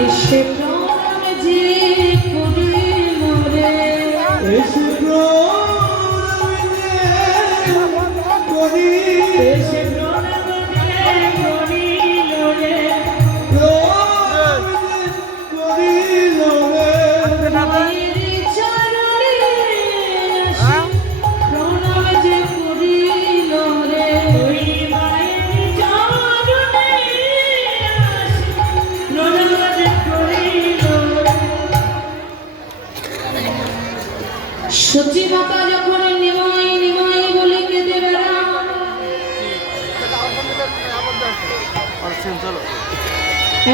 এসে প্রাণ যে করিল রে, এসে প্রাণ করিল, এসে প্রাণ করিল রে, করিল রে, মায়ের চরণে আসি প্রণাম যে করিল রে, ওই মায়ের চরণে আসি প্রণাম যে করিল রে। সচি মাতা যখন নিমাই নিমাই বলে কেঁদে বেড়ায়,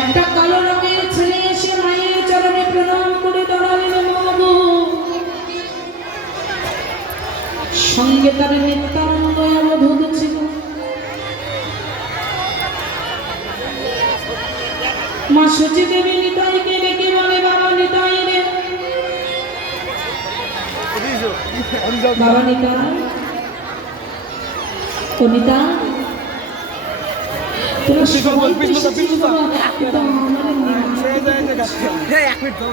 একটা কালো রঙের ছেলে এসে মায়ের চরণে প্রণাম করে দাঁড়ালেন। মাগো, সঙ্গে তার নিত্যানন্দ অবধূত ছিল। মা সচি দেবী নিতাইকে ডেকে বলে, বাবা নিতাই রে, বাবা নিতাই, ও নিতাই, তোরা সবাই তো এসেছিস বাবা, কিন্তু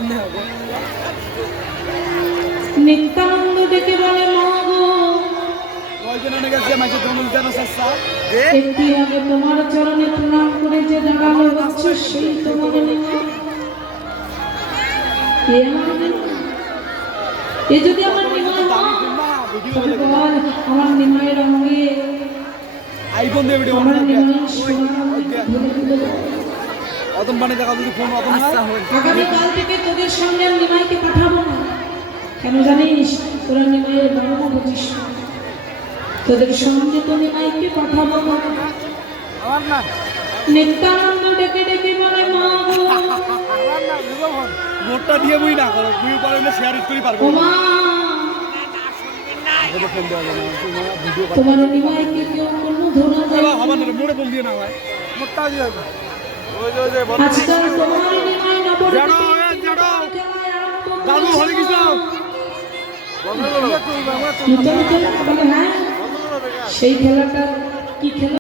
নিত্যানন্দ ডেকে বলে, মা গো, একটু আগে তোমার চরণে প্রণাম করে যে দাঁড়ালো হচ্ছে সেই তোমার নিমাই। এ যদি আমার নিমাই হয়, তবে বল আমার নিমাইয়ের অঙ্গে আমার নিমাইয়ের আগামীকাল থেকে তোদের সামনে আর নিমাইকে পাঠাবো না। কেন জানিস? তোরা নিমাইয়ের বাবা বুঝিস, তোদের সঙ্গে তো নিমাইকে পাঠাবো না। নিত্যানন্দ ডেকে ডেকে বলে, মা গো, মোটটা দিয়ে বই না করো, তুই পারো না শেয়ার করি পারবো। ও মা, তোমার নিমাইকে কেউ কোনো ধরা যায় হবে না, মোড়ে বল দিয়ে না ভাই, মোটটা দিয়ে হবে। আজকাল তোমার নিমাই দাদু হরে কৃষ্ণ সেই খেলাটা কি খেলা?